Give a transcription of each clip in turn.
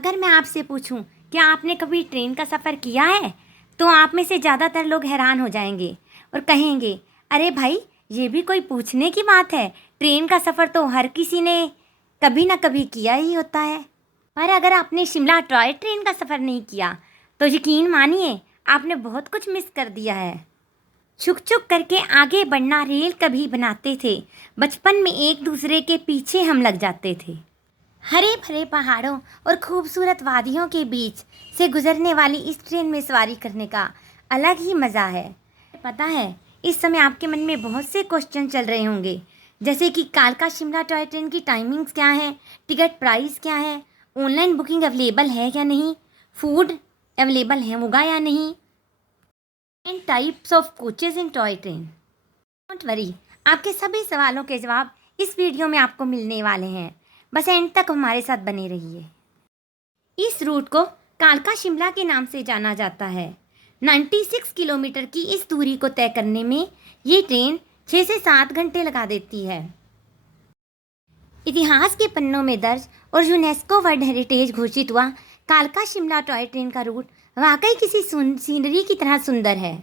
अगर मैं आपसे पूछूं क्या आपने कभी ट्रेन का सफ़र किया है, तो आप में से ज़्यादातर लोग हैरान हो जाएंगे और कहेंगे, अरे भाई ये भी कोई पूछने की बात है। ट्रेन का सफ़र तो हर किसी ने कभी ना कभी किया ही होता है। पर अगर आपने शिमला टॉय ट्रेन का सफ़र नहीं किया तो यकीन मानिए आपने बहुत कुछ मिस कर दिया है। छुक छुक करके आगे बढ़ना रेल कभी बनाते थे, बचपन में एक दूसरे के पीछे हम लग जाते थे। हरे भरे पहाड़ों और खूबसूरत वादियों के बीच से गुजरने वाली इस ट्रेन में सवारी करने का अलग ही मज़ा है। पता है इस समय आपके मन में बहुत से क्वेश्चन चल रहे होंगे, जैसे कि कालका शिमला टॉय ट्रेन की टाइमिंग्स क्या है, टिकट प्राइस क्या है, ऑनलाइन बुकिंग अवेलेबल है या नहीं, फूड अवेलेबल है होगा या नहीं, and types of coaches in toy train. Don't worry, आपके सभी सवालों के जवाब इस वीडियो में आपको मिलने वाले हैं। बस एंड तक हमारे साथ बने रहिए। इस रूट को कालका शिमला के नाम से जाना जाता है। 96 किलोमीटर की इस दूरी को तय करने में ये ट्रेन 6 से 7 घंटे लगा देती है। इतिहास के पन्नों में दर्ज और यूनेस्को वर्ल्ड हेरिटेज घोषित हुआ कालका शिमला टॉय ट्रेन का रूट वाकई किसी सीनरी की तरह सुंदर है।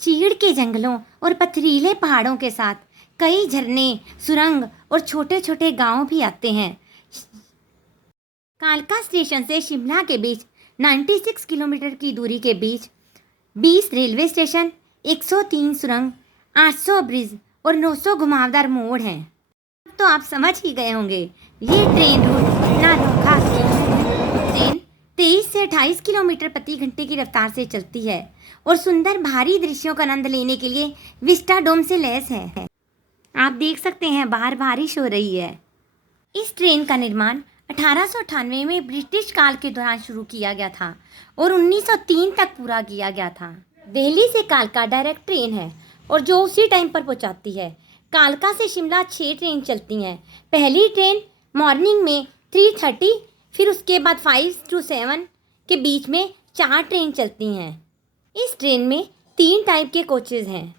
चीड़ के जंगलों और पथरीले पहाड़ों के साथ कई झरने, सुरंग और छोटे छोटे गांव भी आते हैं। कालका स्टेशन से शिमला के बीच 96 किलोमीटर की दूरी के बीच 20 रेलवे स्टेशन, 103 सुरंग, 800 ब्रिज और 900 घुमावदार मोड़ हैं। अब तो आप समझ ही गए होंगे ये ट्रेन रूट कितना अनोखा है। ट्रेन 23 से 28 किलोमीटर प्रति घंटे की रफ्तार से चलती है और सुंदर भारी दृश्यों का आनंद लेने के लिए विस्टा डोम से लैस है। आप देख सकते हैं बाहर बारिश हो रही है। इस ट्रेन का निर्माण 1898 में ब्रिटिश काल के दौरान शुरू किया गया था और 1903 तक पूरा किया गया था। दिल्ली से कालका डायरेक्ट ट्रेन है और जो उसी टाइम पर पहुंचाती है। कालका से शिमला 6 ट्रेन चलती हैं। पहली ट्रेन मॉर्निंग में 3:30, फिर उसके बाद 5 to 7 के बीच में 4 ट्रेन चलती हैं। इस ट्रेन में 3 टाइप के कोचेज़ हैं।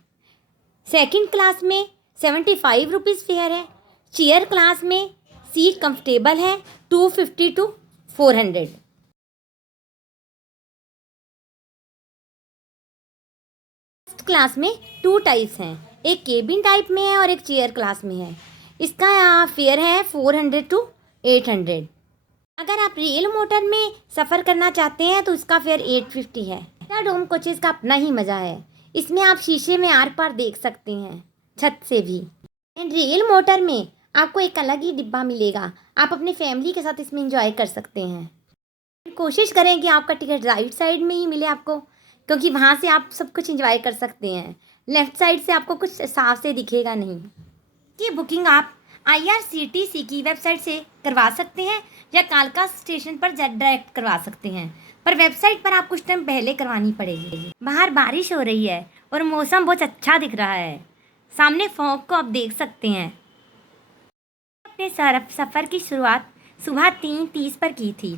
सेकंड क्लास में 75 रुपीज़ फेयर है। चेयर क्लास में सीट कंफर्टेबल है 250 to 400। फर्स्ट क्लास में 2 टाइप्स हैं, एक केबिन टाइप में है और एक चेयर क्लास में है। इसका फेयर है 400 to 800। अगर आप रेल मोटर में सफ़र करना चाहते हैं तो इसका फेयर 850 है। डोम कोचेज़ का अपना ही मज़ा है, इसमें आप शीशे में आर पार देख सकते हैं, छत से भी। एंड रेल मोटर में आपको एक अलग ही डिब्बा मिलेगा, आप अपनी फैमिली के साथ इसमें एंजॉय कर सकते हैं। कोशिश करें कि आपका टिकट राइट साइड में ही मिले आपको, क्योंकि वहाँ से आप सब कुछ एंजॉय कर सकते हैं। लेफ़्ट साइड से आपको कुछ साफ से दिखेगा नहीं। ये बुकिंग आप IRCTC की वेबसाइट से करवा सकते हैं या कालका स्टेशन पर डायरेक्ट करवा सकते हैं, पर वेबसाइट पर आप कुछ टाइम पहले करवानी पड़ेगी। बाहर बारिश हो रही है और मौसम बहुत अच्छा दिख रहा है। सामने फॉग को आप देख सकते हैं। अपने सफ़र की शुरुआत सुबह 3:30 पर की थी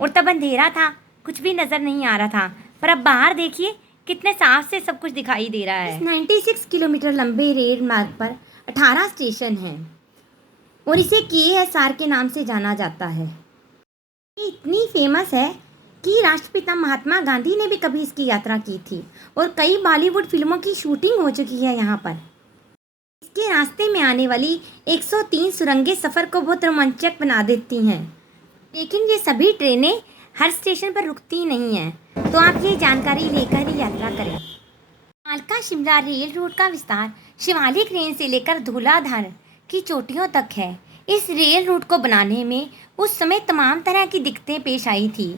और तब अंधेरा था, कुछ भी नज़र नहीं आ रहा था, पर अब बाहर देखिए कितने साफ से सब कुछ दिखाई दे रहा है। 96 किलोमीटर लंबे रेल मार्ग पर 18 स्टेशन हैं और इसे KSR के नाम से जाना जाता है। ये इतनी फेमस है कि राष्ट्रपिता महात्मा गांधी ने भी कभी इसकी यात्रा की थी और कई बॉलीवुड फिल्मों की शूटिंग हो चुकी है यहाँ पर। इसके रास्ते में आने वाली 103 सुरंगें सफ़र को बहुत रोमांचक बना देती हैं, लेकिन ये सभी ट्रेनें हर स्टेशन पर रुकती नहीं हैं, तो आप ये जानकारी लेकर ही यात्रा करें। कालका शिमला रेल रूट का विस्तार शिवालिक रेंज से लेकर धौलाधार की चोटियों तक है। इस रेल रूट को बनाने में उस समय तमाम तरह की दिक्कतें पेश आई थी।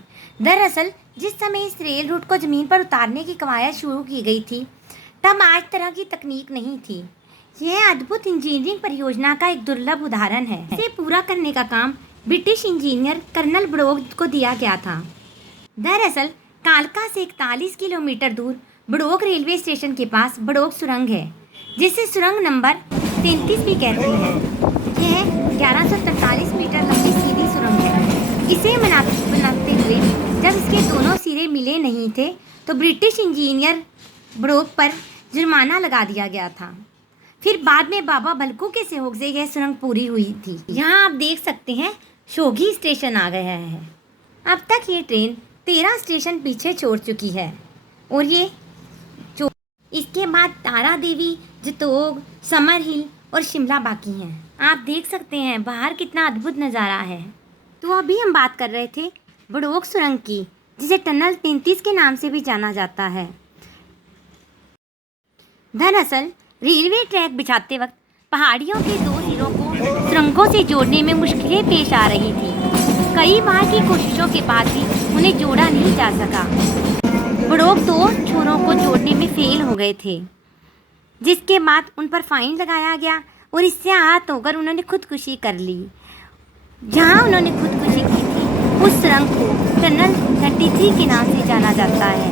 दरअसल जिस समय इस रेल रूट को ज़मीन पर उतारने की कवायद शुरू की गई थी, तब आज तरह की तकनीक नहीं थी। यह अद्भुत इंजीनियरिंग परियोजना का एक दुर्लभ उदाहरण है। इसे पूरा करने का काम ब्रिटिश इंजीनियर कर्नल ब्रोग को दिया गया था। दरअसल कालका से 41 किलोमीटर दूर बड़ोग रेलवे स्टेशन के पास बड़ोग सुरंग है, जिसे सुरंग नंबर 33 भी कहते हैं। यह 1143 मीटर लंबी सीधी सुरंग है। इसे बनाते हुए जब इसके दोनों सिरे मिले नहीं थे तो ब्रिटिश इंजीनियर ब्रोग पर जुर्माना लगा दिया गया था। फिर बाद में बाबा भलकू के सहयोग से यह सुरंग पूरी हुई थी। यहाँ आप देख सकते हैं शोघी स्टेशन आ गया है। अब तक ये ट्रेन 13 स्टेशन पीछे छोड़ चुकी है और इसके बाद तारा देवी, जतोग, समर हिल और शिमला बाकी हैं। आप देख सकते हैं बाहर कितना अद्भुत नज़ारा है। तो अभी हम बात कर रहे थे बड़ोग सुरंग की, जिसे टनल 33 के नाम से भी जाना जाता है। दरअसल रेलवे ट्रैक बिछाते वक्त पहाड़ियों के दो सिरों को सुरंगों से जोड़ने में मुश्किलें पेश आ रही थी। कई बार की कोशिशों के बाद भी उन्हें जोड़ा नहीं जा सका। बड़ोग दो छोरों को जोड़ने में फेल हो गए थे, जिसके बाद उन पर फाइन लगाया गया और इससे आहत होकर उन्होंने खुदकुशी कर ली। जहां उन्होंने खुदकुशी की थी उस सुरंग को टनल 33 के नाम से जाना जाता है।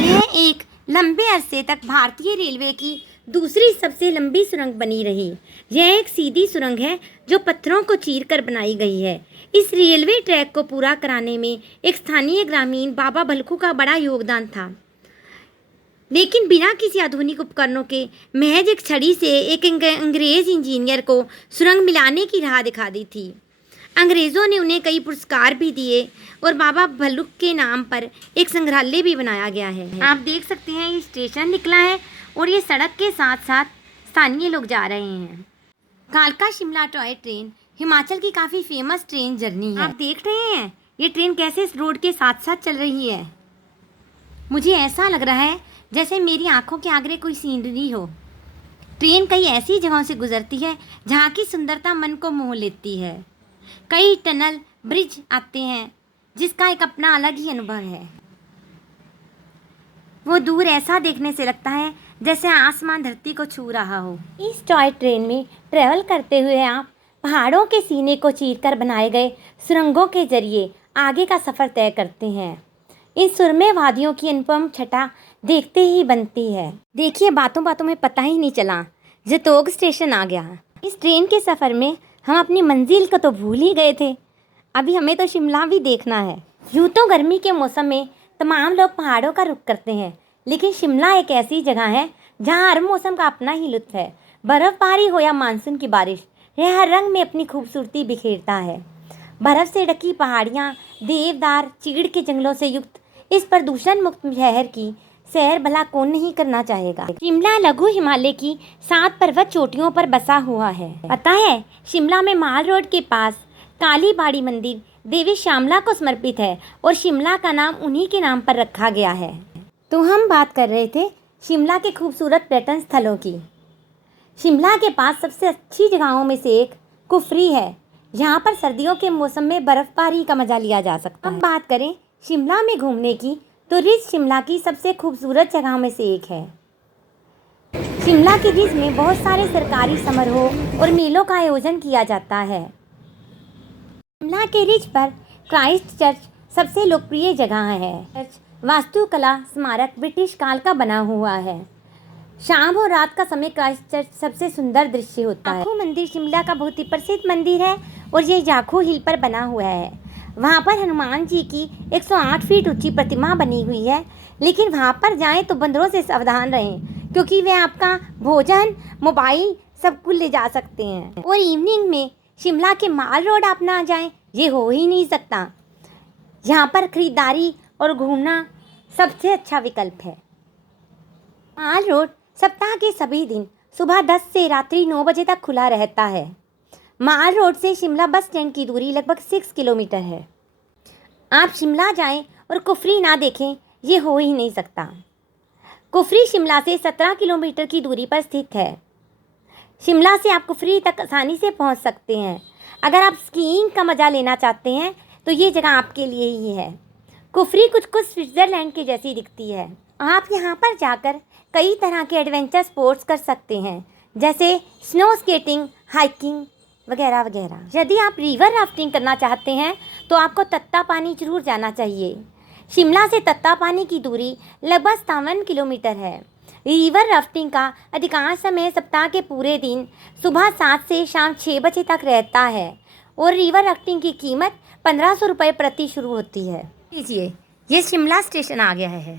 यह एक लंबे अरसे तक भारतीय रेलवे की दूसरी सबसे लंबी सुरंग बनी रही। यह एक सीधी सुरंग है जो पत्थरों को चीरकर बनाई गई है। इस रेलवे ट्रैक को पूरा कराने में एक स्थानीय ग्रामीण बाबा भलकू का बड़ा योगदान था, लेकिन बिना किसी आधुनिक उपकरणों के महज एक छड़ी से एक अंग्रेज इंजीनियर को सुरंग मिलाने की राह दिखा दी थी। अंग्रेज़ों ने उन्हें कई पुरस्कार भी दिए और बाबा भलुक के नाम पर एक संग्रहालय भी बनाया गया है। आप देख सकते हैं ये स्टेशन निकला है और ये सड़क के साथ साथ स्थानीय लोग जा रहे हैं। कालका शिमला टॉय ट्रेन हिमाचल की काफ़ी फेमस ट्रेन जर्नी है। आप देख रहे हैं ये ट्रेन कैसे इस रोड के साथ साथ चल रही है। मुझे ऐसा लग रहा है जैसे मेरी आंखों के आगे कोई सीनरी हो। ट्रेन कई ऐसी जगहों से गुजरती है जहाँ की सुंदरता मन को मोह लेती है। कई टनल, ब्रिज आते हैं जिसका एक अपना अलग ही अनुभव है। वो दूर ऐसा देखने से लगता है जैसे आसमान धरती को छू रहा हो। इस टॉय ट्रेन में ट्रैवल करते हुए आप पहाड़ों के सीने को चीरकर बनाए गए सुरंगों के जरिए आगे का सफ़र तय करते हैं। इस सुरम्य वादियों की अनुपम छटा देखते ही बनती है। देखिए बातों बातों में पता ही नहीं चला जतोग स्टेशन आ गया। इस ट्रेन के सफ़र में हम अपनी मंजिल को तो भूल ही गए थे, अभी हमें तो शिमला भी देखना है। यूँ तो गर्मी के मौसम में तमाम लोग पहाड़ों का रुख करते हैं, लेकिन शिमला एक ऐसी जगह है जहाँ हर मौसम का अपना ही लुत्फ है। बर्फ़बारी हो या मानसून की बारिश, यह हर रंग में अपनी खूबसूरती बिखेरता है। बर्फ़ से ढकी पहाड़ियाँ, देवदार, चीड़ के जंगलों से युक्त इस प्रदूषण मुक्त शहर की सैर भला कौन नहीं करना चाहेगा। शिमला लघु हिमालय की 7 पर्वत चोटियों पर बसा हुआ है। पता है शिमला में माल रोड के पास काली बाड़ी मंदिर देवी श्यामला को समर्पित है और शिमला का नाम उन्हीं के नाम पर रखा गया है। तो हम बात कर रहे थे शिमला के खूबसूरत पर्यटन स्थलों की। शिमला के पास सबसे अच्छी जगहों में से एक कुफरी है। यहाँ पर सर्दियों के मौसम में बर्फबारी का मजा लिया जा सकता है। अब बात करें शिमला में घूमने की, तो रिज शिमला की सबसे खूबसूरत जगहों में से एक है। शिमला की रिज में बहुत सारे सरकारी समारोह और मेलों का आयोजन किया जाता है। शिमला के रिज पर क्राइस्ट चर्च सबसे लोकप्रिय जगह है। चर्च वास्तुकला स्मारक ब्रिटिश काल का बना हुआ है। शाम और रात का समय क्राइस्ट चर्च सबसे सुंदर दृश्य होता है। जाखू मंदिर शिमला का बहुत ही प्रसिद्ध मंदिर है और ये जाखू हिल पर बना हुआ है। वहाँ पर हनुमान जी की 108 फीट ऊंची प्रतिमा बनी हुई है, लेकिन वहाँ पर जाएं तो बंदरों से सावधान रहें क्योंकि वे आपका भोजन, मोबाइल सब कुछ ले जा सकते हैं। और इवनिंग में शिमला के माल रोड आप ना जाएं, ये हो ही नहीं सकता। यहाँ पर खरीदारी और घूमना सबसे अच्छा विकल्प है। माल रोड सप्ताह के सभी दिन सुबह 10 से रात्रि 9 बजे तक खुला रहता है। माल रोड से शिमला बस स्टैंड की दूरी लगभग 6 किलोमीटर है। आप शिमला जाएं और कुफरी ना देखें, ये हो ही नहीं सकता। कुफरी शिमला से 17 किलोमीटर की दूरी पर स्थित है। शिमला से आप कुफरी तक आसानी से पहुंच सकते हैं। अगर आप स्कीइंग का मज़ा लेना चाहते हैं तो ये जगह आपके लिए ही है। कुफरी कुछ स्विट्ज़रलैंड की जैसी दिखती है। आप यहाँ पर जाकर कई तरह के एडवेंचर स्पोर्ट्स कर सकते हैं, जैसे स्नो स्केटिंग, हाइकिंग वगैरह वगैरह। यदि आप रिवर राफ्टिंग करना चाहते हैं तो आपको तत्तापानी जरूर जाना चाहिए। शिमला से तत्तापानी की दूरी लगभग 57 किलोमीटर है। रिवर राफ्टिंग का अधिकांश समय सप्ताह के पूरे दिन सुबह 7 से शाम 6 बजे तक रहता है और रिवर राफ्टिंग की कीमत 1500 रुपये प्रति शुरू होती है। लीजिए ये शिमला स्टेशन आ गया है।